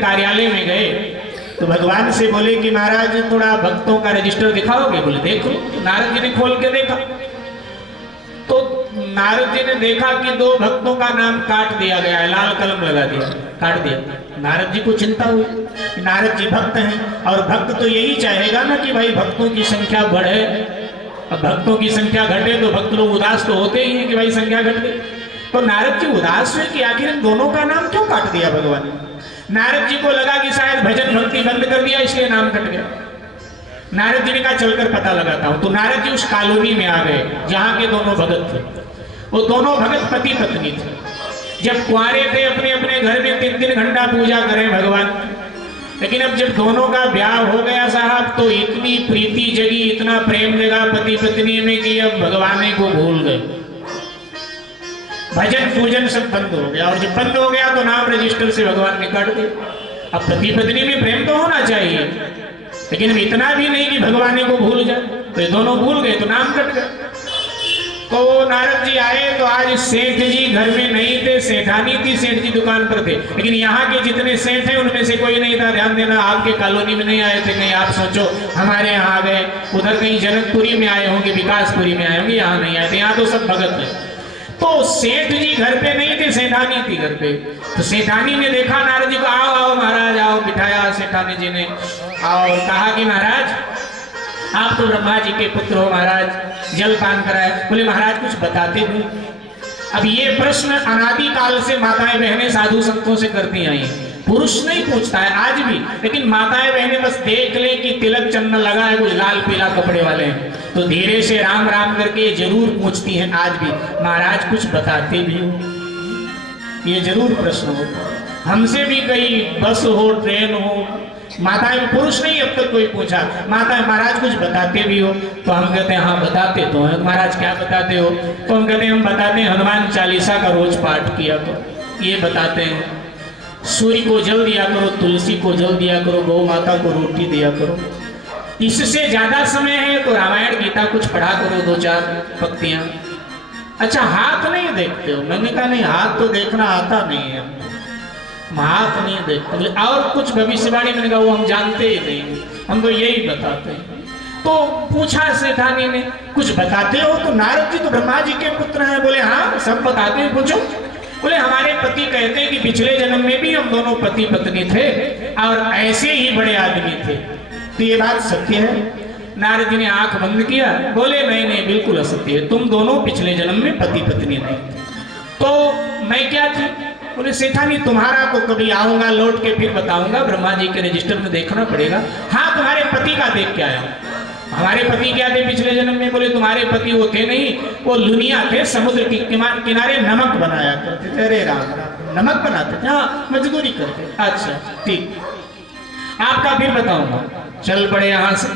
कार्यालय में गए तो भगवान से बोले कि महाराज थोड़ा भक्तों का रजिस्टर दिखाओगे? बोले देखो। तो नारद जी ने खोल के देखा तो नारद जी ने देखा कि 2 भक्तों का नाम काट दिया गया है, लाल कलम लगा दिया, काट दिया। नारद जी को चिंता हुई कि नारद जी भक्त हैं और भक्त तो यही चाहेगा ना कि भाई भक्तों की संख्या बढ़े। अब भक्तों की संख्या घटे तो भक्त लोग उदास तो होते ही हैं कि भाई संख्या घट गई। तो नारद जी उदास हुए कि आखिर इन दोनों का नाम क्यों काट दिया भगवान ने। नारद जी को लगा कि शायद भजन भक्ति बंद कर दिया इसलिए नाम कट गया। नारद जी ने कहा चलकर पता लगाता हूं। तो नारद जी उस कॉलोनी में आ गए जहां के दोनों भगत थे। वो दोनों भगत पति पत्नी थे। जब कुंवारे थे अपने अपने घर में 3-3 घंटा पूजा करें भगवान, लेकिन अब जब दोनों का ब्याह हो गया साहब तो इतनी प्रीति जगी, इतना प्रेम जगा पति पत्नी में कि अब भगवान को भूल गए। भजन पूजन सब बंद हो गया और जब बंद हो गया तो नाम रजिस्टर से भगवान ने काट दिया। अब पति पत्नी में प्रेम तो होना चाहिए, लेकिन अब इतना भी नहीं कि भगवान को भूल जाए। तो ये दोनों भूल गए तो नाम कट गए। तो नारद जी आए तो आज सेठ जी घर में नहीं थे, सेठानी थी, सेठ जी दुकान पर थे। लेकिन यहाँ के जितने सेठ हैं उनमें से कोई नहीं था। ध्यान देना, आपके कॉलोनी में नहीं आए थे, कहीं आप सोचो हमारे यहाँ आ गए, उधर कहीं जनकपुरी में आए होंगे, विकासपुरी में आए होंगे, यहाँ नहीं आए थे। यहाँ तो सब भगत है। तो सेठ जी घर पे नहीं थे, सेठानी थी घर पे। तो सेठानी ने देखा नारद जी को, आओ आओ महाराज आओ, बिठाया सेठानी जी ने और कहा कि महाराज आप तो ब्रह्मा जी के पुत्र हो महाराज, जल पान कराए। बोले महाराज कुछ बताते भी। अब ये प्रश्न अनादि काल से माताएं बहनें साधु संतों से करती आई हैं। पुरुष नहीं पूछता है आज भी, लेकिन माताएं बहनें बस देख ले कि तिलक चंदन लगा है, कुछ लाल पीला कपड़े वाले हैं, तो धीरे से राम राम करके जरूर पूछती हैं आज भी, महाराज कुछ बताते भी हो। ये जरूर प्रश्न होता। हमसे भी कई बस हो, ट्रेन हो, माताएं, पुरुष नहीं अब तक कोई पूछा, माताएं महाराज कुछ बताते भी हो? तो हम कहते हैं हाँ बताते तो हैं। महाराज क्या बताते हो? तो हम कहते हैं हम बताते हैं हनुमान चालीसा का रोज पाठ किया करो, ये बताते हैं। सूर्य को जल दिया करो, तुलसी को जल दिया करो, गौ माता को रोटी दिया करो। इससे ज्यादा समय है तो रामायण गीता कुछ पढ़ा करो, 2-4 पंक्तियां। अच्छा हाथ नहीं देखते हो? मैंने कहा नहीं, हाथ तो देखना आता नहीं है, हाथ नहीं देखते। और कुछ भविष्यवाणी, मैंने कहा वो हम जानते ही नहीं, हम तो यही बताते हैं। तो पूछा सेठानी ने कुछ बताते हो? तो नारद जी तो ब्रह्मा जी के पुत्र हैं। बोले हाँ सब बताते हैं, पूछो। बोले हमारे पति कहते हैं कि पिछले जन्म में भी हम दोनों पति पत्नी थे और ऐसे ही बड़े आदमी थे, तो ये बात सत्य है? नारद जी ने आंख बंद किया, बोले नहीं नहीं बिल्कुल असत्य है, तुम दोनों पिछले जन्म में पति पत्नी नहीं थे। तो मैं क्या थी? बोले सेठानी तुम्हारा तो कभी आऊंगा लौट के फिर बताऊंगा, ब्रह्मा जी के रजिस्टर में देखना पड़ेगा। हाँ तुम्हारे पति का देख के आया। हमारे पति क्या थे पिछले जन्म में? बोले तुम्हारे पति वो थे नहीं, वो लुनिया थे, समुद्र के किनारे नमक बनाया करते थे। अरे राम राम, नमक बनाते थे? हाँ मजदूरी करते। अच्छा ठीक, आपका फिर बताऊंगा। चल पड़े यहाँ से।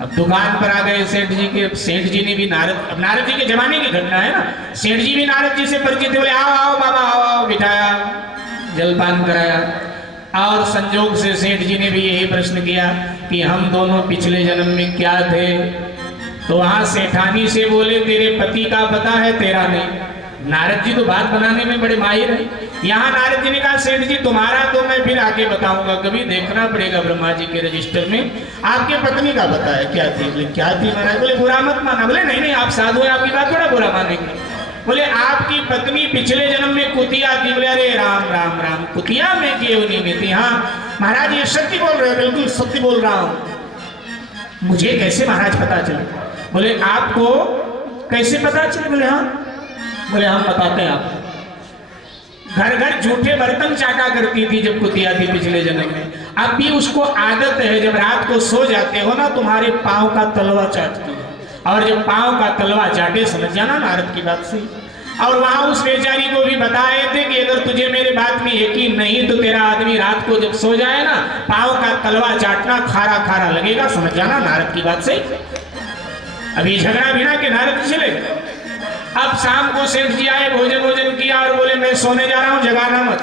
अब दुकान पर आ गए सेठ जी के। सेठ जी ने भी नारद जी के जमाने की घटना है ना, सेठ जी भी नारद जी से परिचित थे। बोले आओ आओ बाबा आओ आओ, बिठाया, जलपान कराया। और संजोग से सेठ जी ने भी यही प्रश्न किया कि हम दोनों पिछले जन्म में क्या थे? तो वहां सेठानी से बोले तेरे पति का पता है, तेरा नहीं। नारद जी तो बात बनाने में बड़े माहिर हैं। यहाँ नारद जी ने कहा सेठ जी तुम्हारा तो मैं फिर आगे बताऊंगा, कभी देखना पड़ेगा ब्रह्मा जी के रजिस्टर में। आपके पत्नी का पता है क्या थी? बोले क्या थी महाराज? बोले बुरा मत माना। बोले नहीं नहीं आप साधु है, आपकी बात थोड़ा बुरा मानेंगे। बोले आपकी पत्नी पिछले जन्म में कुतिया थी। बोले अरे राम राम राम, कुतिया में की योनि में थी? हाँ महाराज ये सत्य बोल रहे हो? बिल्कुल सत्य बोल रहा हूँ। मुझे कैसे महाराज पता चला? बोले आपको कैसे पता चले? बोले हाँ। बोले हम बताते हैं आपको। घर घर झूठे बर्तन चाटा करती थी जब कुतिया थी पिछले जन्म में। अब भी उसको आदत है, जब रात को सो जाते हो ना तुम्हारे पांव का तलवा चाटती है, और जब पांव का तलवा चाटे समझ जाना नारद की बात से। और वहां उस बेचारी को भी बताए थे कि अगर तुझे मेरे बात में यकीन नहीं तो तेरा आदमी रात को जब सो जाए ना पांव का तलवा चाटना खारा खारा लगेगा, समझ जाना नारद की बात से। अभी झगड़ा भिड़ा के नारद चले गए। अब शाम को सेठ जी आए, भोजन किया और बोले मैं सोने जा रहा हूं, जगाना मत।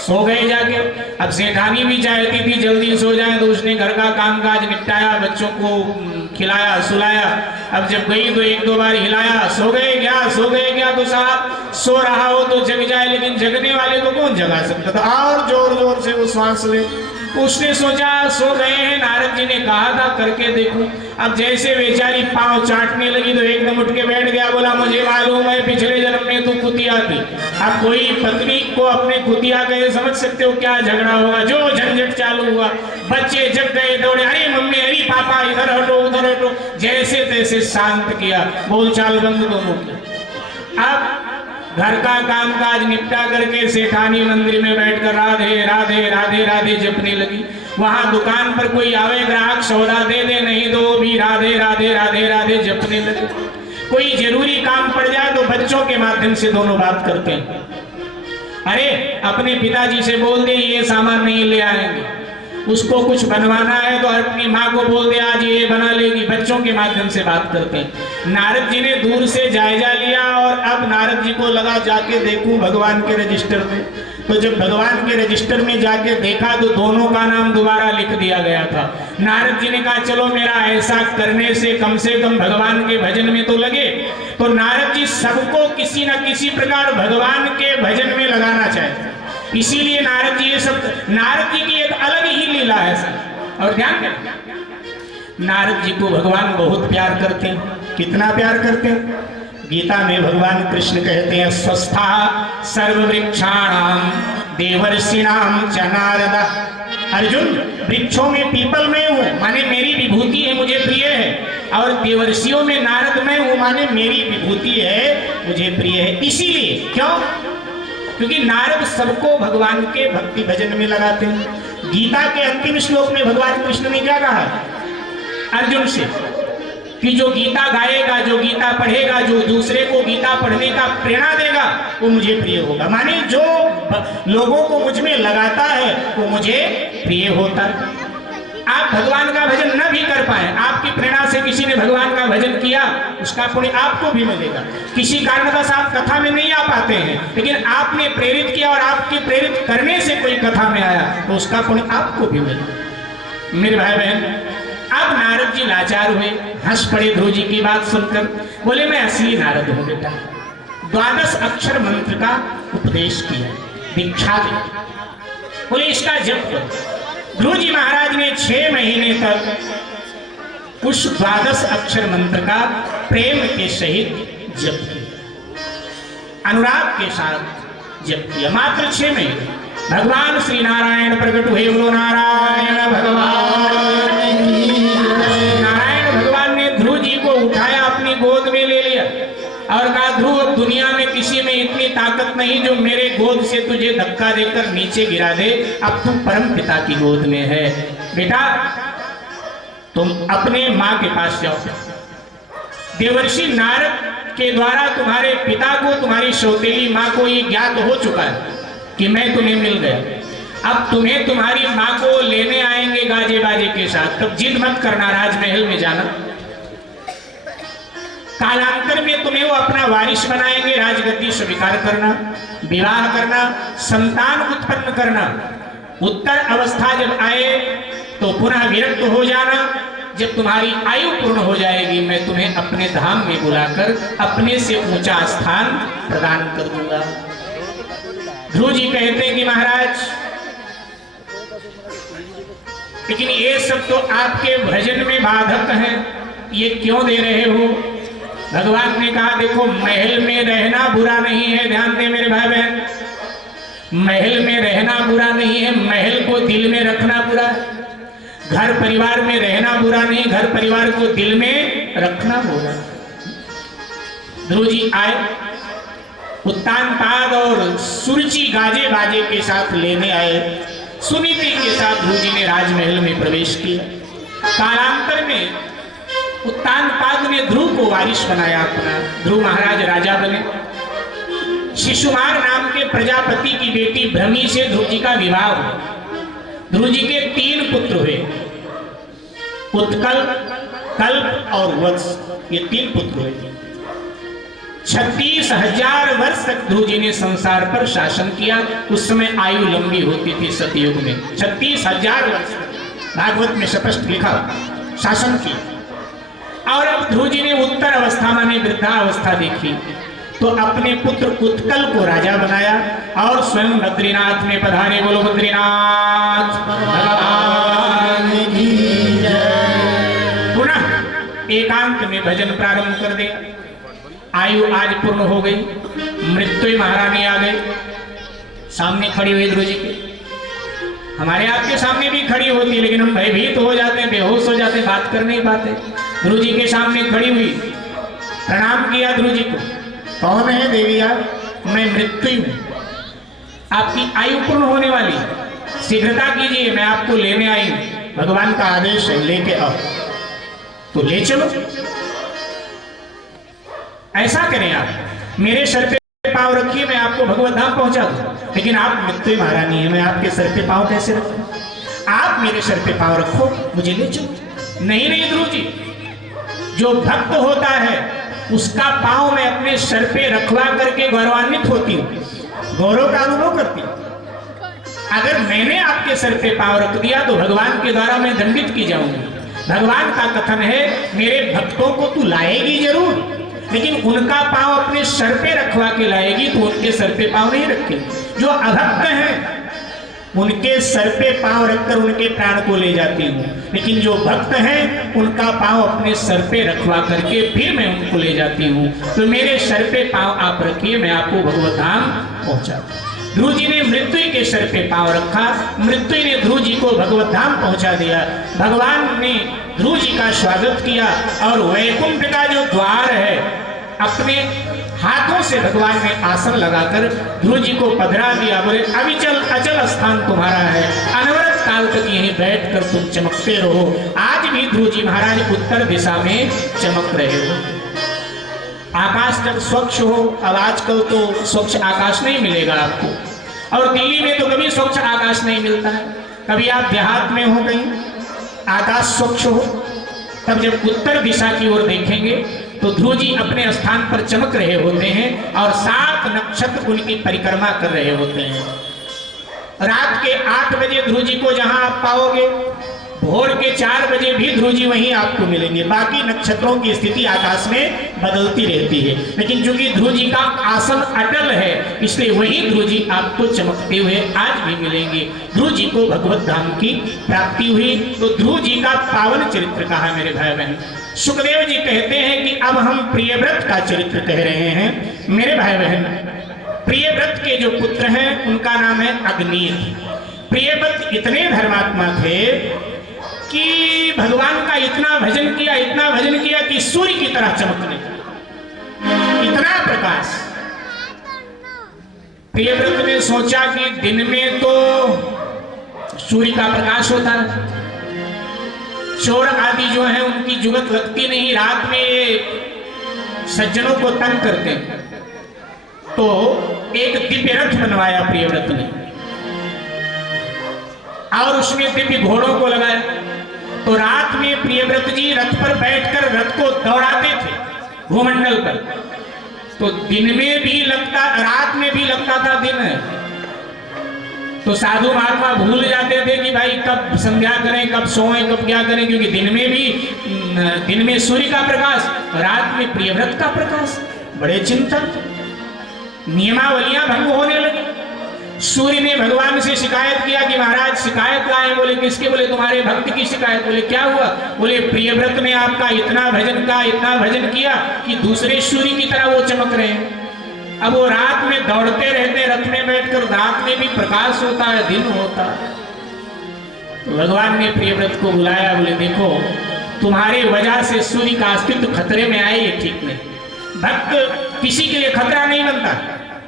सो गए जाके। अब सेठानी भी चाहती थी जल्दी सो जाए, तो उसने घर का कामकाज निपटाया, बच्चों को खिलाया सुलाया। अब जब गई तो एक दो बार हिलाया, सो गए क्या, सो गए क्या। तो साहब सो रहा हो तो जग जाए, लेकिन जगने वाले को कौन जगा सकता था, और जोर जोर से वो श्वास ले। उसने सोचा सो गए हैं, नारद जी ने कहा था करके देखूं। अब जैसे बेचारी पांव चाटने लगी तो एकदम उठ के बैठ गया, बोला मुझे मालूम है पिछले जन्म में तू कुतिया थी। अब कोई पत्नी को अपने कुतिया कहे, समझ सकते हो क्या झगड़ा होगा। जो झंझट चालू हुआ, बच्चे जग गए, दौड़े, अरे मम्मी अरे पापा इधर हटो उधर हटो, जैसे तैसे शांत किया, बोलचाल बंद दोनों की। अब घर का कामकाज निपटा करके सेठानी मंदिर में बैठकर राधे राधे राधे राधे जपने लगी। वहां दुकान पर कोई आवे ग्राहक सौदा दे दे, नहीं तो भी राधे राधे राधे राधे जपने लगे। कोई जरूरी काम पड़ जाए तो बच्चों के माध्यम से दोनों बात करते हैं, अरे अपने पिताजी से बोल दे ये सामान नहीं ले आएंगे, उसको कुछ बनवाना है तो अपनी माँ को बोल दे आज ये बना लेगी। बच्चों के माध्यम से बात करते हैं। नारद जी ने दूर से जायजा लिया और अब नारद जी को लगा जाके देखूं भगवान के रजिस्टर में। तो जब भगवान के रजिस्टर में जाके देखा तो दोनों का नाम दोबारा लिख दिया गया था। नारद जी ने कहा चलो मेरा ऐसा करने से कम भगवान के भजन में तो लगे। तो नारद जी सबको किसी न किसी प्रकार भगवान के भजन में लगाना चाहते, इसीलिए नारद जी ये सब, नारद जी की एक अलग ही लीला है सर। और ध्यान दें, नारद जी को भगवान बहुत प्यार करते हैं। कितना प्यार करते हैं, गीता में भगवान कृष्ण कहते हैं स्वस्था सर्ववृक्षाणाम देवर्षिणाम च नारद। अर्जुन वृक्षों में पीपल में हूँ, माने मेरी विभूति है, मुझे प्रिय है। और देवर्षियों में नारद में हूँ, माने मेरी विभूति है, मुझे प्रिय है। इसीलिए क्यों, क्योंकि नारद सबको भगवान के भक्ति भजन में लगाते हैं। गीता के अंतिम श्लोक में भगवान कृष्ण ने क्या कहा अर्जुन से, कि जो गीता गाएगा, जो गीता पढ़ेगा, जो दूसरे को गीता पढ़ने का प्रेरणा देगा, वो मुझे प्रिय होगा। माने जो लोगों को मुझ में लगाता है वो मुझे प्रिय होता है। आप भगवान का भजन न भी कर पाए, आपकी प्रेरणा से किसी ने भगवान का भजन किया, उसका पुण्य आपको भी मिलेगा। किसी कारणवश आप कथा में नहीं आ पाते हैं, लेकिन आपने प्रेरित किया और आपके प्रेरित करने से कोई कथा में आया तो उसका पुण्य आपको भी मिलेगा। मेरे भाई बहन, अब नारद जी लाचार हुए, हंस पड़े ध्रुव जी की बात सुनकर। बोले मैं असली नारद हूं बेटा, 12 अक्षर मंत्र का उपदेश किया, दीक्षा दी। बोले इसका जप करो। ध्रुव जी महाराज ने 6 महीने तक उस 12 अक्षर मंत्र का प्रेम के सहित जप किया, अनुराग के साथ जप किया। मात्र 6 महीने भगवान श्री नारायण प्रकट हुए। बोलो नारायण भगवान। नारायण भगवान ने ध्रुव जी को उठाया, अपनी गोद में ले लिया और कहा ध्रुव अब दुनिया में किसी में इतनी ताकत नहीं जो मेरे गोद से तुझे धक्का देकर नीचे गिरा दे। अब तुम परम पिता की गोद में है बेटा, तुम अपने माँ के पास जाओ। देवर्षि नारद के द्वारा तुम्हारे पिता को, तुम्हारी सौतेली माँ को ये ज्ञात हो चुका है कि मैं तुम्हें मिल गया। अब तुम्हें तुम्हारी माँ को लेने आएंगे गाजे बाजे के साथ, तब जिद मत करना राजमहल में जाना। कालांतर में तुम्हें वो अपना वारिस बनाएंगे, राजगद्दी स्वीकार करना, विवाह करना, संतान उत्पन्न करना। उत्तर अवस्था जब आए तो पुनः विरक्त हो जाना। जब तुम्हारी आयु पूर्ण हो जाएगी मैं तुम्हें अपने धाम में बुलाकर अपने से ऊंचा स्थान प्रदान कर दूंगा। ध्रुव जी कहते हैं कि महाराज लेकिन ये सब तो आपके भजन में बाधक है, ये क्यों दे रहे हो? भगवान ने कहा देखो महल में रहना बुरा नहीं है, ध्यान दे मेरे भाई बहन, महल में रहना बुरा नहीं है, महल को दिल में रखना बुरा है। घर परिवार में रहना बुरा नहीं, घर परिवार को दिल में रखना बुरा। ध्रुव जी आए, उत्तान पाद और सुरुचि गाजे बाजे के साथ लेने आए। सुनीति के साथ ध्रुव जी ने राजमहल में प्रवेश किया। कालांतर में उत्तान पाद ने ध्रुव को वारिस बनाया अपना। ध्रुव महाराज राजा बने। शिशुमार नाम के प्रजापति की बेटी भ्रमी से ध्रुव जी का विवाह हुआ। ध्रुव जी के 3 पुत्र हुए, उत्कल, कल्प और वत्स, ये 3 पुत्र हुए। 36,000 वर्ष तक ध्रुव जी ने संसार पर शासन किया। उस समय आयु लंबी होती थी सतयुग में, 36,000 वर्ष भागवत में स्पष्ट लिखा शासन किया। और अब ध्रुव जी ने उत्तर अवस्था माने वृद्धावस्था देखी तो अपने पुत्र उत्कल को राजा बनाया और स्वयं बद्रीनाथ में पधारे। बोलो बद्रीनाथ भगवान की जय। पुनः एकांत में भजन प्रारंभ कर दिया। आयु आज पूर्ण हो गई, मृत्यु महारानी आ गई, सामने खड़ी हुई ध्रुव जी के। हमारे आपके सामने भी खड़ी होती है लेकिन हम भयभीत हो जाते हैं, बेहोश हो जाते हैं, बात कर नहीं पाते। ध्रुव जी के सामने खड़ी हुई, प्रणाम किया ध्रुव जी को। कौन है देवी आप? मैं मृत्यु हूं, आपकी आयु पूर्ण होने वाली, शीघ्रता कीजिए, मैं आपको लेने आई हूं। भगवान का आदेश है, लेके आओ। तो ले चलो, ऐसा करें आप, मेरे सर पे पांव रखिए, मैं आपको भगवत धाम पहुंचा दूं। लेकिन आप मृत्यु महारानी है, मैं आपके सर पे पांव कैसे रखूं? आप मेरे सर पे पांव रखो, मुझे ले चलो। नहीं नहीं ध्रुव जी, जो भक्त होता है उसका पांव मैं अपने सर पे रखवा करके गौरवान्वित होती हूँ, गौरव का अनुभव करती हूँ। अगर मैंने आपके सर पे पांव रख दिया तो भगवान के द्वारा मैं दंडित की जाऊंगी। भगवान का कथन है, मेरे भक्तों को तू लाएगी जरूर, लेकिन उनका पांव अपने सर पे रखवा के लाएगी तो उनके सर पे पांव नहीं रखेगी। जो अभक्त हैं उनके सर पे पांव रखकर उनके प्राण को ले जाती हूँ, लेकिन जो भक्त हैं उनका पांव अपने सर पे रखवा करके फिर मैं उनको ले जाती हूँ। तो मेरे सर पे पांव आप रखिए, मैं आपको भगवत धाम पहुंचा दूं। ध्रुव जी ने मृत्यु के सर पे पांव रखा, मृत्यु ने ध्रुव जी को भगवत धाम पहुंचा दिया। भगवान ने ध्रुव जी का स्वागत किया और वैकुंठ का जो द्वार है अपने हाथों से भगवान ने आसन लगाकर ध्रुव जी को पधरा दिया। बोले अविचल अचल स्थान तुम्हारा है, अनवरत काल तक यहीं बैठकर तुम चमकते रहो। आज भी ध्रुव जी महाराज उत्तर दिशा में चमक रहे हो। आकाश जब स्वच्छ हो, अब आजकल तो स्वच्छ आकाश नहीं मिलेगा आपको, और दिल्ली में तो कभी स्वच्छ आकाश नहीं मिलता है। कभी आप देहात में हो, कहीं आकाश स्वच्छ हो, तब जब उत्तर दिशा की ओर देखेंगे तो ध्रुव जी अपने स्थान पर चमक रहे होते हैं और 7 नक्षत्र उनकी परिक्रमा कर रहे होते हैं। रात के 8 बजे ध्रुव जी को जहां आप पाओगे, भोर के 4 बजे भी ध्रुव जी वहीं आपको मिलेंगे। बाकी नक्षत्रों की स्थिति आकाश में बदलती रहती है, लेकिन चूंकि ध्रुव जी का आसन अटल है इसलिए वही ध्रुव जी आपको चमकते हुए आज भी मिलेंगे। ध्रुव जी को भगवत धाम की प्राप्ति हुई तो ध्रुव जी का पावन चरित्र कहा मेरे भाई बहन। सुखदेव जी कहते हैं कि अब हम प्रियव्रत का चरित्र कह रहे हैं। मेरे भाई बहन, प्रियव्रत के जो पुत्र हैं उनका नाम है अग्नित। प्रियव्रत इतने धर्मात्मा थे कि भगवान का इतना भजन किया कि सूर्य की तरह चमकने, इतना प्रकाश। प्रियव्रत ने सोचा कि दिन में तो सूर्य का प्रकाश होता है, चोर आदि जो है उनकी जुगत लगती नहीं, रात में ये सज्जनों को तंग करते। तो एक दिव्य रथ बनवाया प्रियव्रत ने और उसमें दिव्य घोड़ों को लगाया। तो रात में प्रियव्रत जी रथ पर बैठकर रथ को दौड़ाते थे भूमंडल पर। तो दिन में भी लगता, रात में भी लगता था दिन है। तो साधु महात्मा भूल जाते थे कि भाई कब संध्या करें, कब सोएं, कब क्या करें, क्योंकि दिन में सूर्य का प्रकाश, रात में प्रियव्रत का प्रकाश। बड़े चिंतन, नियमावलियां भंग होने लगी। सूर्य ने भगवान से शिकायत किया कि महाराज शिकायत लाए। बोले किसके? बोले तुम्हारे भक्त की शिकायत। बोले क्या हुआ? बोले प्रियव्रत ने आपका इतना भजन किया कि दूसरे सूर्य की तरह वो चमक रहे हैं। अब वो रात में दौड़ते रहते रथ में बैठकर, रात में भी प्रकाश होता है, दिन होता है। तो भगवान ने प्रियव्रत को बुलाया। बोले देखो, तुम्हारे वजह से सूर्य का अस्तित्व खतरे में आए, ये ठीक नहीं। भक्त किसी के लिए खतरा नहीं बनता।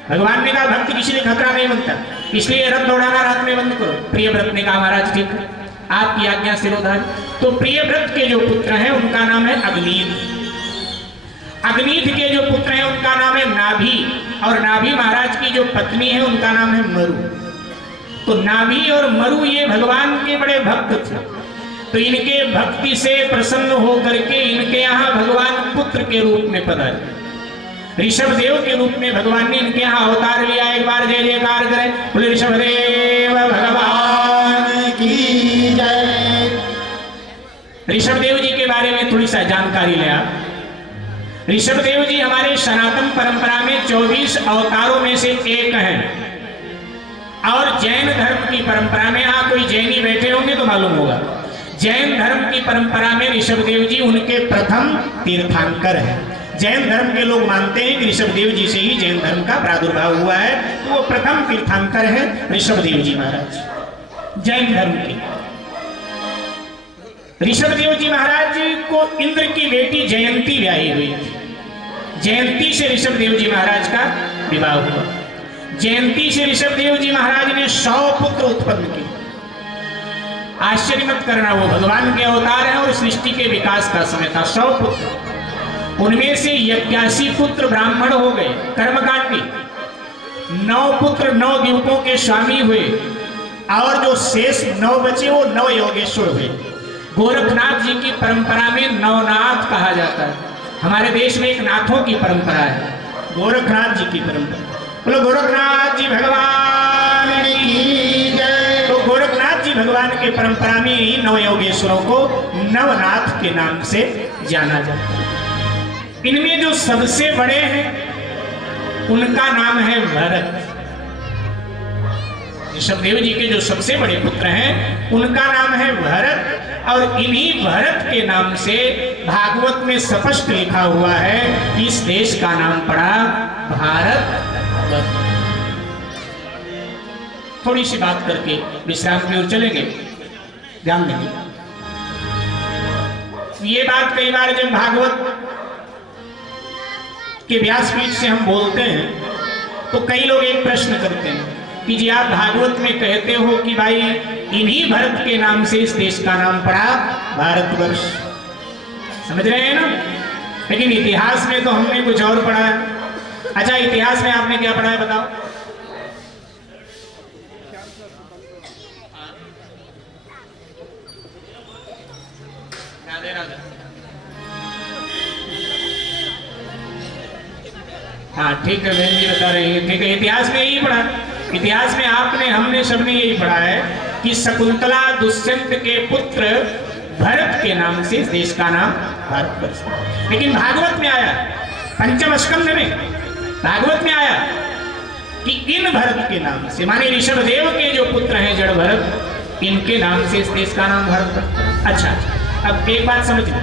भगवान ने कहा भक्त किसी लिए खतरा नहीं बनता, इसलिए रथ दौड़ाना रात में बंद करो। प्रियव्रत ने कहा महाराज ठीक है, आपकी आज्ञा सिरोधार्य। तो प्रियव्रत के जो पुत्र हैं उनका नाम है अग्नित। अग्नित के जो पुत्र हैं उनका नाम है नाभि, और नाभि महाराज की जो पत्नी है उनका नाम है मरु। तो नाभि और मरु ये भगवान के बड़े भक्त थे। तो इनके भक्ति से प्रसन्न होकर के इनके यहाँ भगवान पुत्र के रूप में पधारे। ऋषभ देव के रूप में भगवान ने इनके यहाँ अवतार लिया। एक बार जय जयकार करें, बोले ऋषभ देव भगवान की जय। ऋषभ देव जी के बारे में थोड़ी सा जानकारी ले आप। ऋषभ देव जी हमारे सनातन परंपरा में 24 अवतारों में से एक हैं। और जैन धर्म की परंपरा में, यहाँ कोई जैनी बैठे होंगे तो मालूम होगा, जैन धर्म की परंपरा में ऋषभ देव जी उनके प्रथम तीर्थंकर हैं। जैन धर्म के लोग मानते हैं कि ऋषभ देव जी से ही जैन धर्म का प्रादुर्भाव हुआ है, तो वो प्रथम तीर्थंकर हैं ऋषभ देव जी महाराज जैन धर्म के। ऋषभ देव जी महाराज को इंद्र की बेटी जयंती ब्याही हुई थी। जयंती से ऋषभ देव जी महाराज का विवाह हुआ। जयंती से ऋषभ देव जी महाराज ने 100 पुत्र उत्पन्न किए। आश्चर्य मत करना, वो भगवान के अवतार हैं और सृष्टि के विकास का समय था। 100 पुत्र, उनमें से 81 पुत्र ब्राह्मण हो गए कर्मकांडी, 9 पुत्र 9 द्वीपों के स्वामी हुए, और जो शेष 9 बचे वो 9 योगेश्वर हुए। गोरखनाथ जी की परंपरा में नवनाथ कहा जाता है। हमारे देश में एक नाथों की परंपरा है, गोरखनाथ जी की परंपरा। बोलो गोरखनाथ जी भगवान की जय। तो गोरखनाथ जी भगवान के परंपरा में ही 9 योगेश्वरों को नवनाथ के नाम से जाना जाता है। इनमें जो सबसे बड़े हैं उनका नाम है भरत। ऋषभ देव जी के जो सबसे बड़े पुत्र हैं उनका नाम है भरत, और इन्हीं भरत के नाम से भागवत में स्पष्ट लिखा हुआ है कि इस देश का नाम पड़ा भारत। थोड़ी सी बात करके विश्राम की ओर चलेंगे, ध्यान देंगे। ये बात कई बार जब भागवत के व्यासपीठ से हम बोलते हैं तो कई लोग एक प्रश्न करते हैं कि जी आप भागवत में कहते हो कि भाई इन्हीं भरत के नाम से इस देश का नाम पड़ा भारतवर्ष, समझ रहे हैं ना? लेकिन इतिहास में तो हमने कुछ और पढ़ा है। अच्छा, इतिहास में आपने क्या पढ़ा है बताओ? राधे राधे। हाँ ठीक है, बहन जी बता रही है। ठीक है, इतिहास में यही पढ़ा। इतिहास में आपने, हमने, सबने यही पढ़ा है कि शकुंतला दुष्यंत के पुत्र भरत के नाम से इस देश का नाम भारतवर्ष। लेकिन भागवत में आया, पंचम स्कंध में भागवत में आया कि इन भरत के नाम से, माने ऋषभ देव के जो पुत्र हैं जड़ भरत, इनके नाम से इस देश का नाम भारत। अच्छा, अब एक बात समझ लो,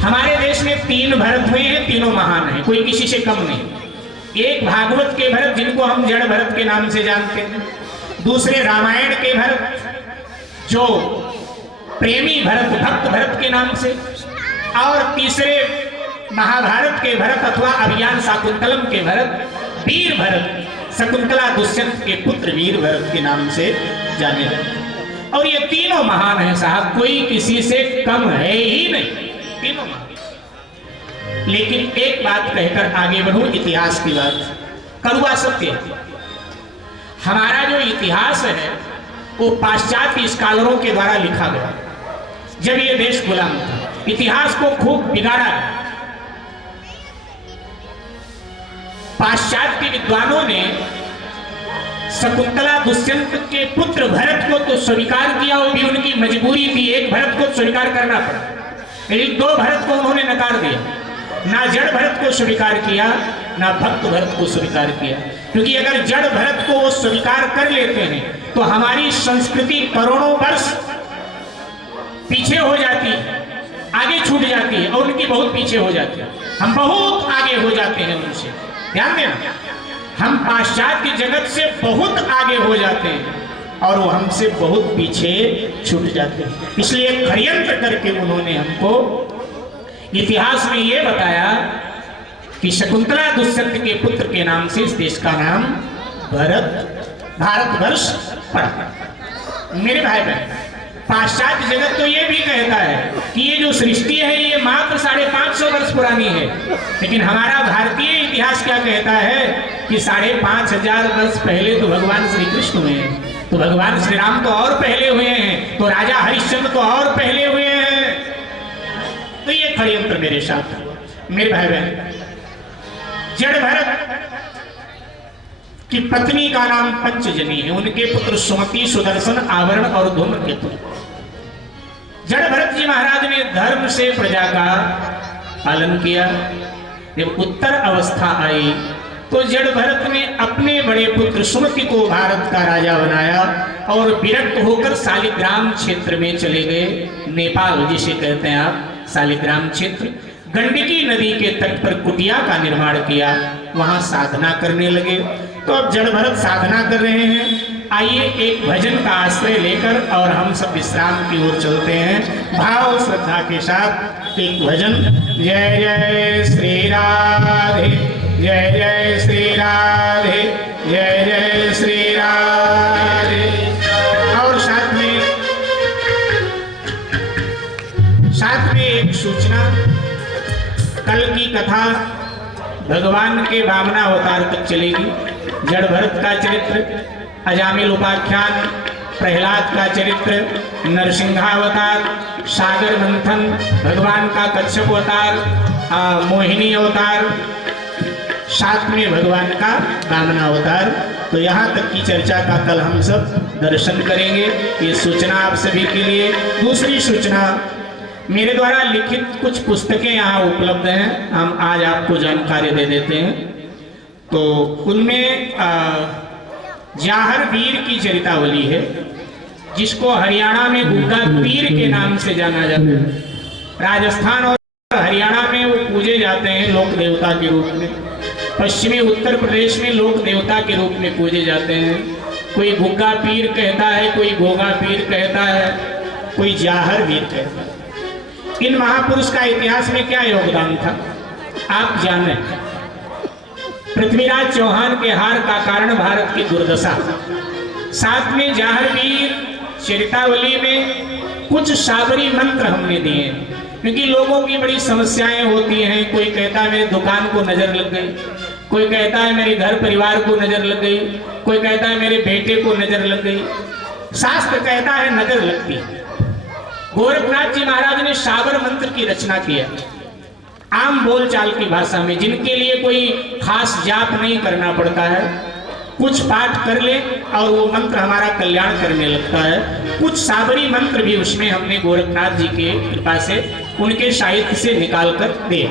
हमारे देश में 3 भरत हुए हैं, तीनों महान हैं, कोई किसी से कम नहीं। एक भागवत के भरत जिनको हम जड़ भरत के नाम से जानते हैं, दूसरे रामायण के भरत जो प्रेमी भरत, भक्त भरत के नाम से, और तीसरे महाभारत के भरत अथवा अभियान शाकुंतलम के भरत, वीर भरत, शकुंतला दुष्यंत के पुत्र वीर भरत के नाम से जाने जाते। और ये तीनों महान हैं साहब, कोई किसी से कम है ही नहीं, तीनों महान। लेकिन एक बात कहकर आगे बढ़ूं, इतिहास की बात, कड़वा सत्य, हमारा जो इतिहास है वो पाश्चात्य स्कॉलरों के द्वारा लिखा गया। जब ये देश गुलाम था, इतिहास को खूब बिगाड़ा। पाश्चात्य विद्वानों ने शकुंतला दुष्यंत के पुत्र भरत को तो स्वीकार किया, वो भी उनकी मजबूरी थी, एक भरत को स्वीकार करना पड़ा, लेकिन 2 भरत को उन्होंने नकार दिया। ना जड़ भरत को स्वीकार किया, ना भक्त भरत को स्वीकार किया, क्योंकि अगर जड़ भरत को वो स्वीकार कर लेते हैं तो हमारी संस्कृति करोड़ों वर्ष पीछे हो जाती है, आगे छूट जाती है, और उनकी बहुत पीछे हो जाती है। हम बहुत आगे हो जाते हैं उनसे, ध्यान देना, हम पाश्चात्य जगत से बहुत आगे हो जाते हैं और वो हमसे बहुत पीछे छूट जाते हैं। इसलिए षड्यंत्र करके उन्होंने हमको इतिहास में ये बताया कि शकुंतला दुष्यंत के पुत्र के नाम से इस देश का नाम भारतवर्ष पड़ा। मेरे भाई बहन, पाश्चात्य जगत तो ये भी कहता है कि ये जो सृष्टि है ये मात्र 550 वर्ष पुरानी है, लेकिन हमारा भारतीय इतिहास क्या कहता है कि 5500 वर्ष पहले तो भगवान श्री कृष्ण हुए हैं, तो भगवान श्री राम तो और पहले हुए हैं, तो राजा हरिश्चंद्र तो और पहले हुए हैं। तो ये षड्यंत्र मेरे साथ, मेरे भाई बहन, जड़ भरत की पत्नी का नाम पंचजनी है, उनके पुत्र सुमति, सुदर्शन, आवरण और धूमकेतु। जड़ भरत जी महाराज ने धर्म से प्रजा का पालन किया। जब उत्तर अवस्था आई तो जड़ भरत ने अपने बड़े पुत्र सुमति को भारत का राजा बनाया और विरक्त होकर शालिग्राम क्षेत्र में चले गए। नेपाल जिसे कहते हैं आप, शालिग्राम क्षेत्र, गंडकी नदी के तट पर कुटिया का निर्माण किया, वहां साधना करने लगे। तो अब जड़ भरत साधना कर रहे हैं। आइए एक भजन का आश्रय लेकर और हम सब विश्राम की ओर चलते हैं भाव श्रद्धा के साथ। एक भजन, जय जय श्री राधे, जय जय श्री राधे, जय जय श्री राधे। और साथ में एक सूचना, कल की कथा भगवान के वामना अवतार तक चलेगी। जड़ भरत का चरित्र, अजामिल उपाख्यान, प्रहलाद का चरित्र, नरसिंहावतार, सागर मंथन, भगवान का कच्छप अवतार, मोहिनी अवतार, साथ में भगवान का वामना अवतार। तो यहाँ तक की चर्चा का कल हम सब दर्शन करेंगे। ये सूचना आप सभी के लिए। दूसरी सूचना, मेरे द्वारा लिखित कुछ पुस्तकें यहाँ उपलब्ध हैं, हम आज आपको जानकारी दे देते हैं। तो उनमें जाहर वीर की चरितावली है, जिसको हरियाणा में गुग्गा पीर के नाम से जाना जाता है। राजस्थान और हरियाणा में वो पूजे जाते हैं लोक देवता के रूप में। पश्चिमी उत्तर प्रदेश में लोक देवता के रूप में पूजे जाते हैं। कोई गुग्गा पीर कहता है, कोई गोगा पीर कहता है, कोई जाहर वीर कहता है। इन महापुरुष का इतिहास में क्या योगदान था आप जाने। पृथ्वीराज चौहान के हार का कारण भारत की दुर्दशा। साथ में जाहर वीर चरितावली में कुछ साबरी मंत्र हमने दिए, क्योंकि लोगों की बड़ी समस्याएं होती हैं। कोई कहता है मेरी दुकान को नजर लग गई, कोई कहता है मेरे घर परिवार को नजर लग गई, कोई कहता है मेरे बेटे को नजर लग गई। शास्त्र कहता है नजर लगती। गोरखनाथ जी महाराज ने साबर मंत्र की रचना किया, आम बोलचाल की भाषा में, जिनके लिए कोई खास जाप नहीं करना पड़ता है। कुछ पाठ कर ले और वो मंत्र हमारा कल्याण करने लगता है। कुछ साबरी मंत्र भी उसमें हमने गोरखनाथ जी के कृपा से उनके साहित्य से निकाल कर दिए।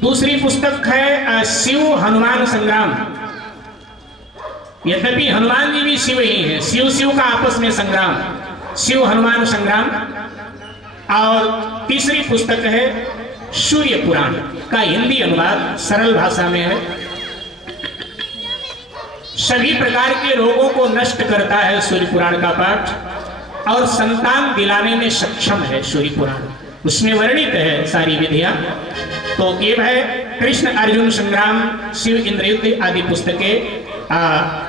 दूसरी पुस्तक है शिव हनुमान संग्राम। यद्यपि हनुमान जी भी शिव ही हैं, शिव शिव का आपस में संग्राम, शिव हनुमान संग्राम। और तीसरी पुस्तक है सूर्य पुराण का हिंदी अनुवाद, सरल भाषा में है। सभी प्रकार के रोगों को नष्ट करता है सूर्य पुराण का पाठ, और संतान दिलाने में सक्षम है सूर्य पुराण। उसमें वर्णित है सारी विधियां। तो ये है कृष्ण अर्जुन संग्राम, शिव इंद्रयुद्ध आदि पुस्तकें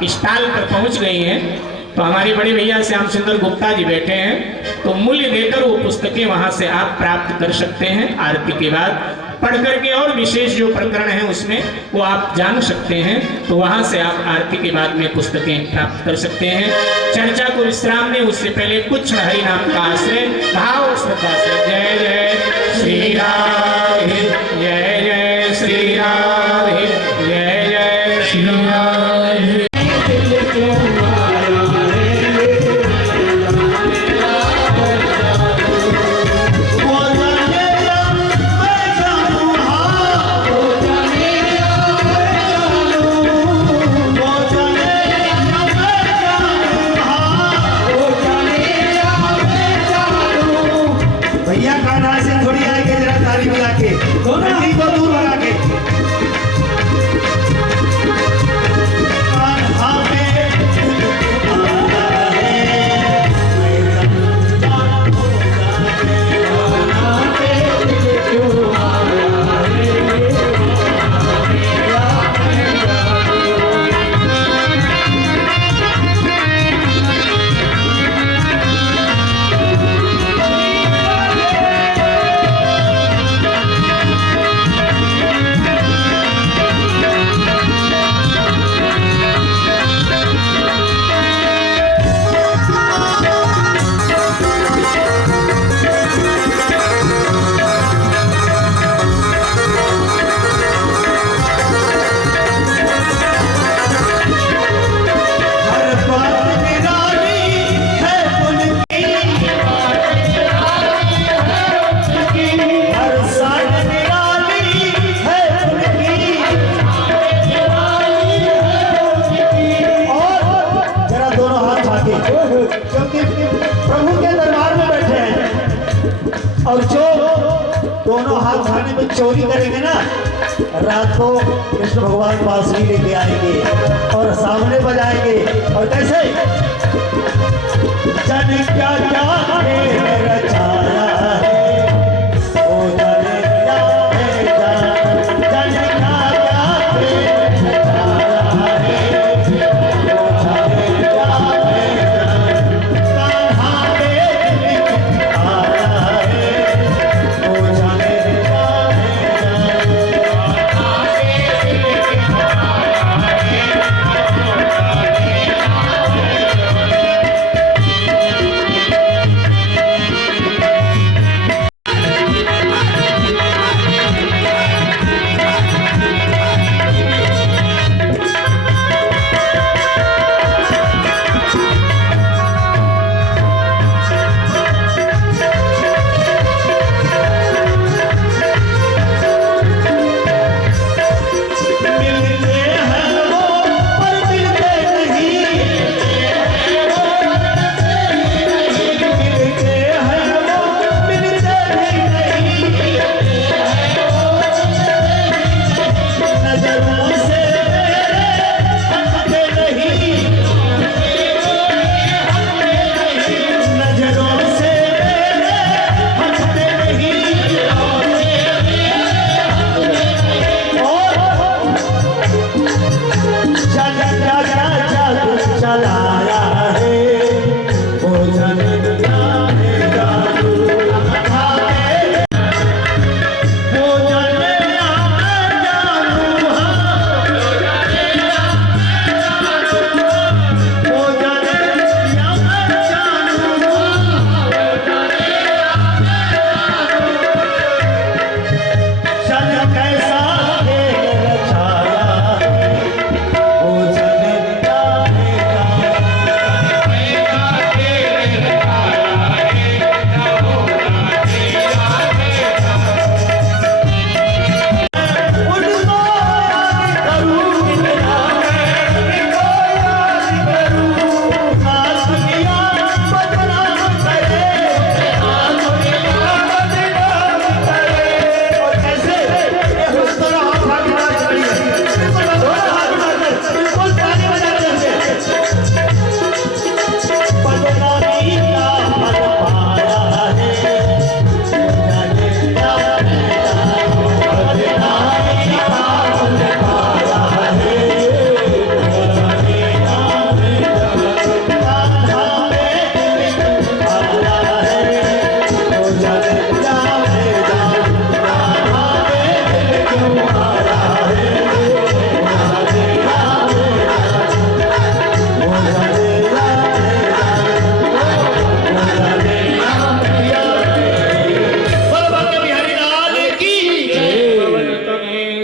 स्टॉल पर पहुंच गई हैं। तो हमारे बड़े भैया श्याम सुंदर गुप्ता जी बैठे हैं, तो मूल्य देकर वो पुस्तकें वहां से आप प्राप्त कर सकते हैं। आरती के बाद पढ़ करके और विशेष जो प्रकरण है उसमें वो आप जान सकते हैं। तो वहां से आप आरती के बाद में पुस्तकें प्राप्त कर सकते हैं। चर्चा को विश्राम दें उससे पहले कुछ हरि नाम का आश्रय भाव श्रद्धा से। जय जय श्री राधे, जय जय श्री राधे, जय जय श्री राधे। भैया कान्हा से थोड़ी आएंगे, जरा ताली बजा के ठंडी को दूर लगा के। कान्हा पे और जो दोनों हाथ उठाने में चोरी करेंगे ना, रात को कृष्ण भगवान बांसुरी लेके आएंगे और सामने बजाएंगे। और कैसे जन क्या क्या रचाया है, ओ जाने क्या है जान, जन क्या क्या रचाया है, ओ जाने क्या है जान, कहाँ पे आया है, ओ जाने क्या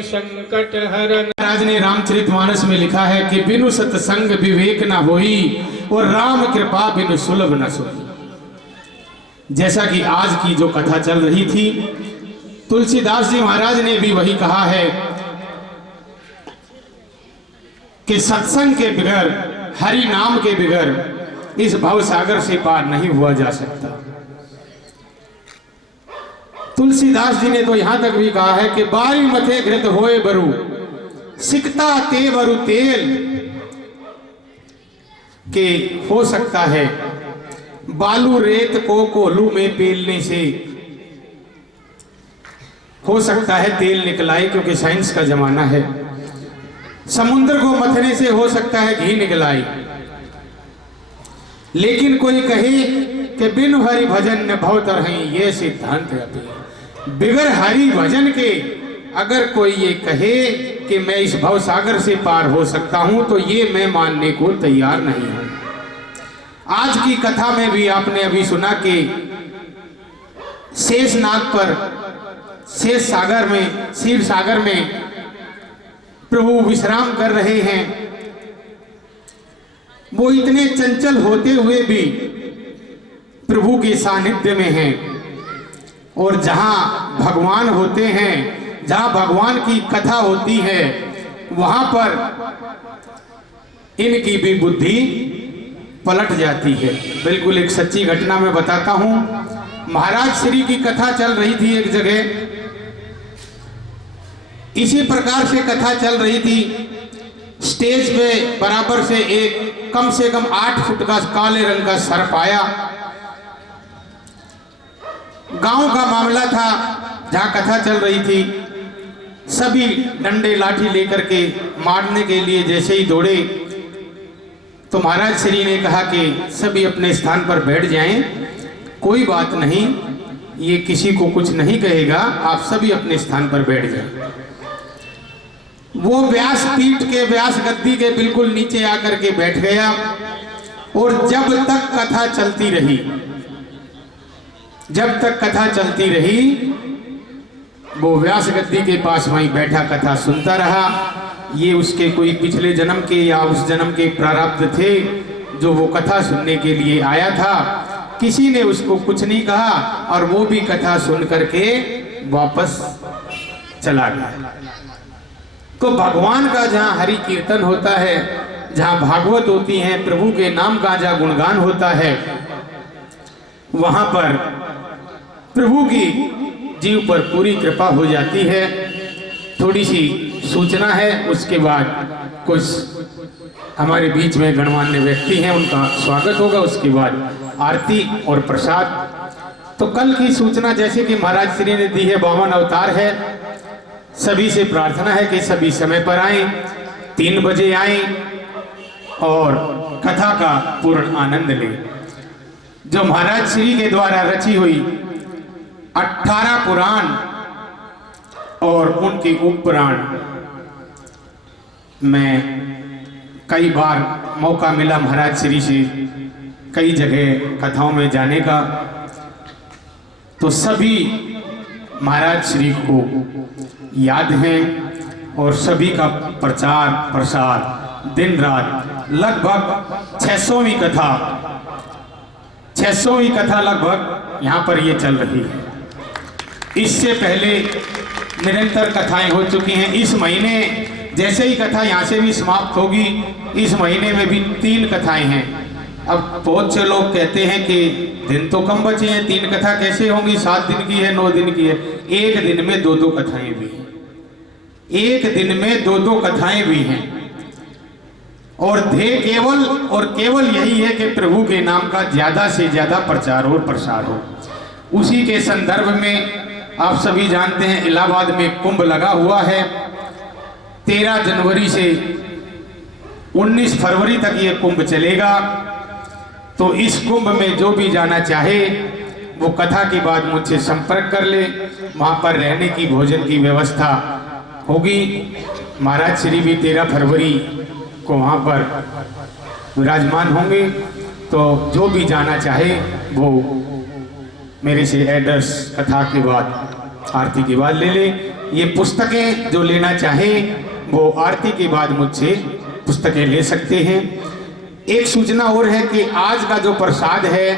संकट हरन। महाराज ने रामचरितमानस में लिखा है कि बिनु सत्संग विवेक न होई और राम कृपा बिनु सुलभ न सोई। जैसा कि आज की जो कथा चल रही थी, तुलसीदास जी महाराज ने भी वही कहा है कि सत्संग के बगैर, हरि नाम के बगैर इस भव सागर से पार नहीं हुआ जा सकता। तुलसीदास जी ने तो यहां तक भी कहा है कि बारी मथे घृत होए बरु सिकता ते बरु तेल, के हो सकता है बालू रेत को कोलू में पेलने से हो सकता है तेल निकलाए, क्योंकि साइंस का जमाना है। समुद्र को मथने से हो सकता है घी निकलाए, लेकिन कोई कहे कि बिन हरि भजन न भव तरहि, ये सिद्धांत है। बिगर हरि भजन के अगर कोई ये कहे कि मैं इस भव सागर से पार हो सकता हूं, तो ये मैं मानने को तैयार नहीं हूं। आज की कथा में भी आपने अभी सुना कि शेषनाग पर, शेष सागर में, शिव सागर में प्रभु विश्राम कर रहे हैं। वो इतने चंचल होते हुए भी प्रभु के सानिध्य में हैं, और जहां भगवान होते हैं, जहां भगवान की कथा होती है, वहां पर इनकी भी बुद्धि पलट जाती है। बिल्कुल एक सच्ची घटना मैं बताता हूं महाराज श्री की कथा चल रही थी एक जगह। इसी प्रकार से कथा चल रही थी। स्टेज पे बराबर से एक कम से कम 8 फुट का काले रंग का सर्प आया। गांव का मामला था जहां कथा चल रही थी। सभी डंडे लाठी लेकर के मारने के लिए जैसे ही दौड़े तो महाराज श्री ने कहा कि सभी अपने स्थान पर बैठ जाएं, कोई बात नहीं, ये किसी को कुछ नहीं कहेगा, आप सभी अपने स्थान पर बैठ जाएं। वो व्यास पीठ के, व्यास गद्दी के बिल्कुल नीचे आकर के बैठ गया और जब तक कथा चलती रही, जब तक कथा चलती रही, वो व्यास गद्दी के पास वहीं बैठा कथा सुनता रहा। ये उसके कोई पिछले जन्म के या उस जन्म के प्रारब्ध थे जो वो कथा सुनने के लिए आया था। किसी ने उसको कुछ नहीं कहा और वो भी कथा सुन करके वापस चला गया। तो भगवान का जहाँ हरि कीर्तन होता है, जहाँ भागवत होती है, प्रभु के नाम का जहाँ गुणगान होता है, वहां पर प्रभु की जीव पर पूरी कृपा हो जाती है। थोड़ी सी सूचना है, उसके बाद कुछ हमारे बीच में गणमान्य व्यक्ति हैं, उनका स्वागत होगा, उसके बाद आरती और प्रसाद। तो कल की सूचना जैसे कि महाराज श्री ने दी है, 52 अवतार है। सभी से प्रार्थना है कि सभी समय पर आएं, 3 बजे आएं और कथा का पूर्ण आनंद लें। जो महाराज श्री के द्वारा रची हुई 18 पुराण और उनके उपपुराण, मैं कई बार मौका मिला महाराज श्री से कई जगह कथाओं में जाने का, तो सभी महाराज श्री को याद है और सभी का प्रचार प्रसार दिन रात लगभग 600वीं कथा 600वीं कथा लगभग यहाँ पर ये चल रही है। इससे पहले निरंतर कथाएं हो चुकी हैं। इस महीने जैसे ही कथा यहाँ से भी समाप्त होगी, इस महीने में भी 3 कथाएं हैं। अब बहुत से लोग कहते हैं कि दिन तो कम बचे हैं, 3 कथा कैसे होंगी, 7 दिन की है, 9 दिन की है। एक दिन में 2-2 कथाएं भी हैं, एक दिन में 2-2 कथाएं भी हैं। और ध्येय केवल यही है कि प्रभु के नाम का ज्यादा से ज्यादा प्रचार और प्रसार हो। उसी के संदर्भ में आप सभी जानते हैं इलाहाबाद में कुंभ लगा हुआ है। 13 जनवरी से 19 फरवरी तक ये कुंभ चलेगा। तो इस कुंभ में जो भी जाना चाहे वो कथा के बाद मुझसे संपर्क कर ले। वहाँ पर रहने की, भोजन की व्यवस्था होगी। महाराज श्री भी 13 फरवरी को वहाँ पर विराजमान होंगे। तो जो भी जाना चाहे वो मेरे से एड्रेस कथा के बाद, आरती के बाद ले ले। ये पुस्तकें जो लेना चाहे वो आरती के बाद मुझसे पुस्तकें ले सकते हैं। एक सूचना और है कि आज का जो प्रसाद है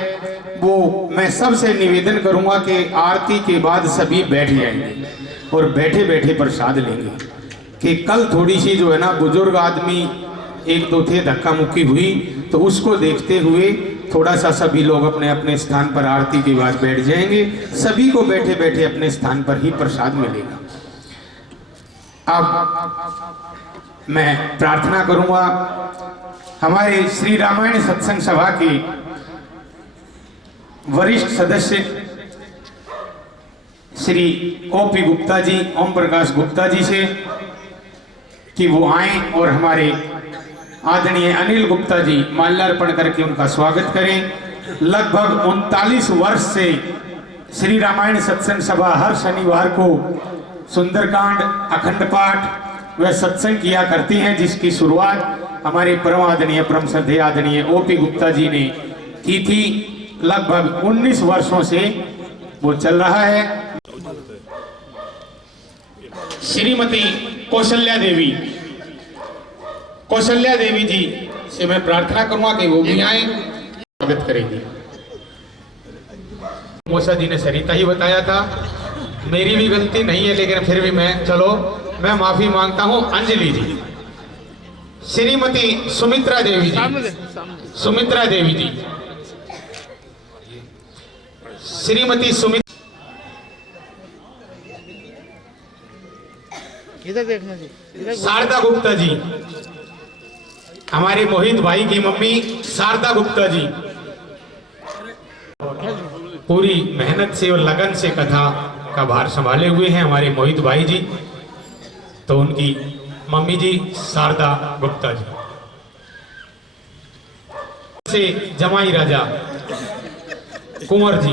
वो मैं सबसे निवेदन करूंगा कि आरती के बाद सभी बैठ जाएंगे और बैठे बैठे प्रसाद लेंगे। कि कल थोड़ी सी जो है ना, बुजुर्ग आदमी 1-2 थे, धक्का मुक्की हुई, तो उसको देखते हुए थोड़ा सा सभी लोग अपने अपने स्थान पर आरती के बाद बैठ जाएंगे। सभी को बैठे बैठे अपने स्थान पर ही प्रसाद मिलेगा। अब मैं प्रार्थना करूंगा हमारे श्री रामायण सत्संग सभा के वरिष्ठ सदस्य श्री ओपी गुप्ता जी, ओम प्रकाश गुप्ता जी से कि वो आए और हमारे आदरणीय अनिल गुप्ता जी माल्यार्पण करके उनका स्वागत करें। लगभग 39 वर्ष से श्री रामायण सत्संग सभा हर शनिवार को सुंदरकांड, अखंड पाठ व सत्संग किया करती हैं, जिसकी शुरुआत हमारे परम आदरणीय, परम श्रद्धेय आदरणीय ओपी गुप्ता जी ने की थी। लगभग 19 वर्षों से वो चल रहा है। श्रीमती कौशल्या देवी जी से मैं प्रार्थना करूंगा कि वो भी आए, स्वागत करेंगी। मोसा जी ने सरिता ही बताया था, मेरी भी गलती नहीं है, लेकिन फिर भी मैं माफी मांगता हूं। अंजलि जी, श्रीमती सुमित्रा देवी जी, श्रीमती सुमित, इधर देखना जी, इधर शारदा गुप्ता जी, हमारे मोहित भाई की मम्मी शारदा गुप्ता जी पूरी मेहनत से और लगन से कथा का भार संभाले हुए हैं हमारे मोहित भाई जी। तो उनकी मम्मी जी शारदा गुप्ता जी से जमाई राजा कुंवर जी,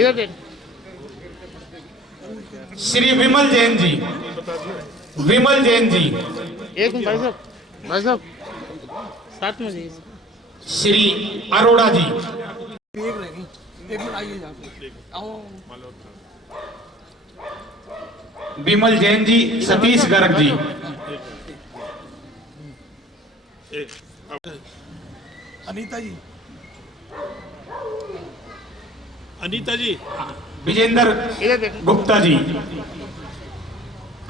इधर देख। श्री विमल जैन जी, विमल जैन जी, एक मिनट भाई साहब साथ में जी। श्री अरोड़ा जी, विमल जैन जी, सतीश गर्ग जी, अनीता जी, अनीता जी, विजेंद्र इधर देख। गुप्ता जी,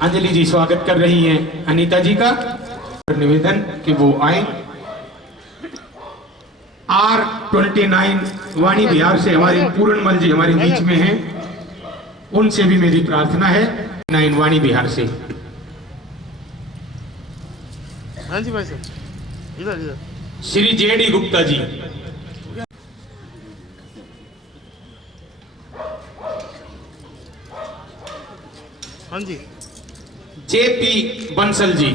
अंजलि जी स्वागत कर रही हैं अनीता जी का। निवेदन कि वो आए। R29 वाणी बिहार से हमारे पूरनमल जी हमारे बीच में हैं, उनसे भी मेरी प्रार्थना है। 9 वाणी बिहार से हाँ जी भाई साहब, इधर इधर। श्री JD गुप्ता जी, हाँ जी। JP बंसल जी,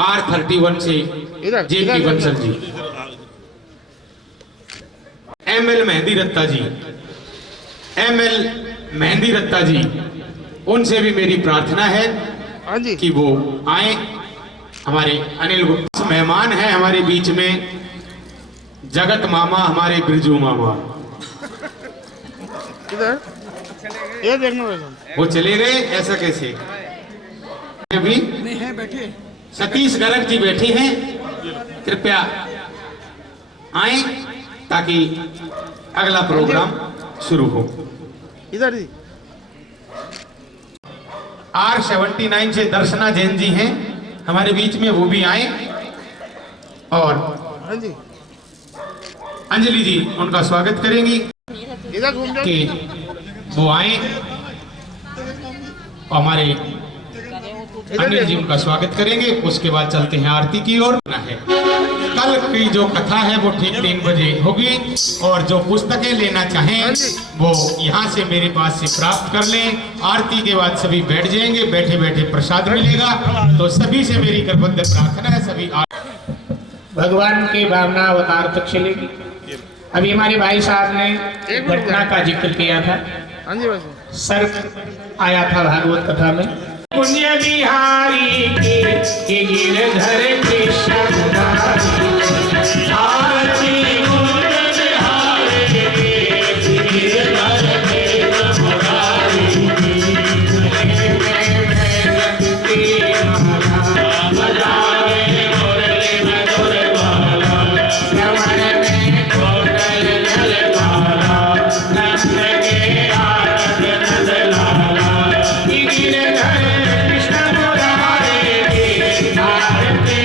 R31 से इधर, JP इधर, बंसल जी, ML मेहंदी रत्ता जी, ML मेहंदी रत्ता जी, उनसे भी मेरी प्रार्थना है हाँ जी। कि वो आए। हमारे अनिल गुप्ता मेहमान हैं हमारे बीच में, जगत मामा हमारे बिरजू मामा, इधर ये देखना भाई साहब। वो चले गए, ऐसा कैसे? अभी है बैठे। सतीश गर्ग जी बैठे हैं, कृपया आए ताकि अगला प्रोग्राम शुरू हो। इधर जी। R79 से दर्शना जैन जी हैं हमारे बीच में, वो भी आए। और हाँ जी, अंजलि जी उनका स्वागत करेंगी इधर घूम जाओ। कि वो आए। और हमारे अनिल जी उनका स्वागत करेंगे। उसके बाद चलते हैं आरती की ओर। है कल की जो कथा है वो ठीक 3 बजे होगी, और जो पुस्तकें लेना चाहें वो यहाँ से मेरे पास से प्राप्त कर लें। आरती के बाद सभी बैठ जाएंगे, बैठे बैठे प्रसाद मिलेगा। तो सभी से मेरी करबद्ध प्रार्थना है, सभी भगवान के भावना अवतार तक चलेगी। अभी हमारे भाई साहब ने एक घटना का जिक्र किया था, हाँ जी भाई साहब। सर्प आया था भागवत कथा में। पुण्य बिहारी के गिरधर कृष्ण कुमारी, आरती पुण्य बिहारी के गिरधर कृष्ण मुरारी, बजावे मुरली मधुर बाला, श्रवण में कोटल जलपाला, नंद के आरत नंद लाला, गिरधर कृष्ण मुरारी की आरती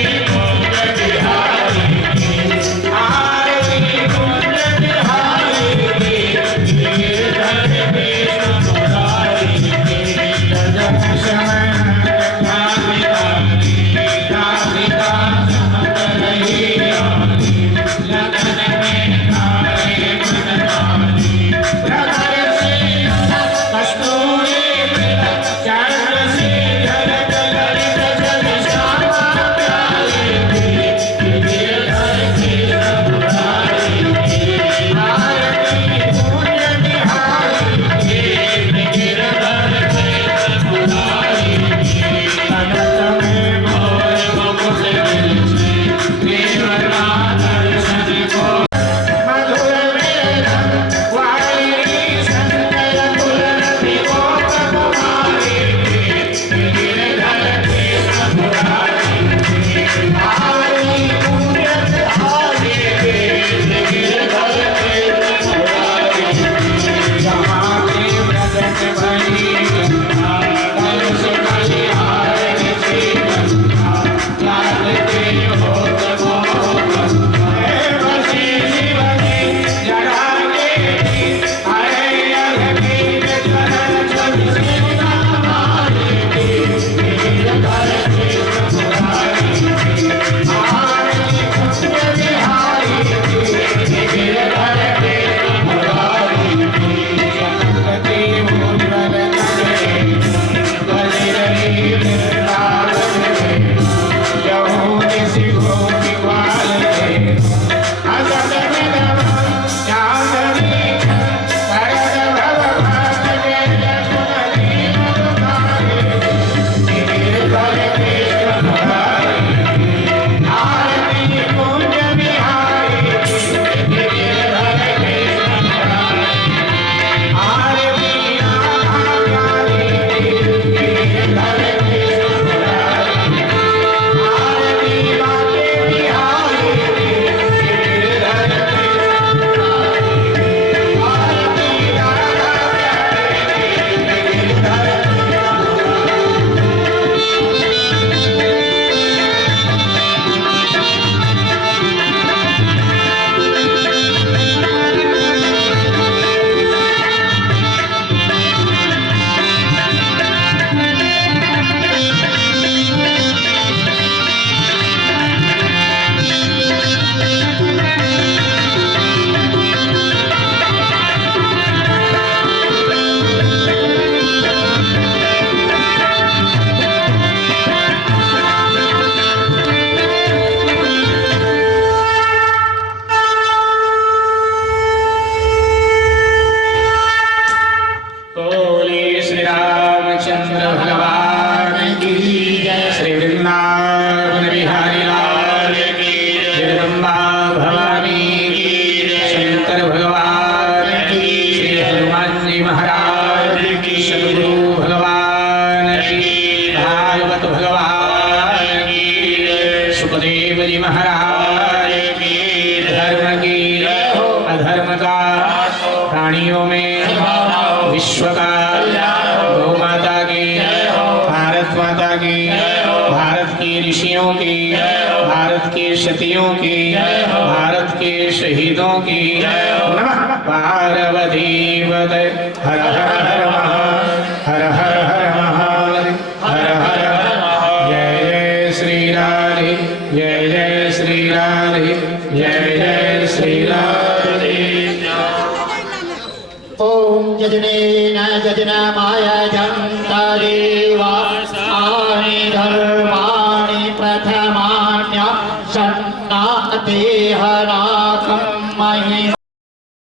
सुखदेव जी महाराज की धर्म की अधर्म का प्राणियों में विश्व का गौ माता की भारत माता की भारत की ऋषियों की भारत की सतियों की भारत के शहीदों की नमः पार्वती पते हर हर हर हर हर हर महादेव हर हर जय जय श्री राधे जय जय श्री राधे जय जय श्री राधे। ओम यजनेन यजनमाय जन्तादेवा आनि धर्माणि प्रथमान्य सन्नाते हराकं महि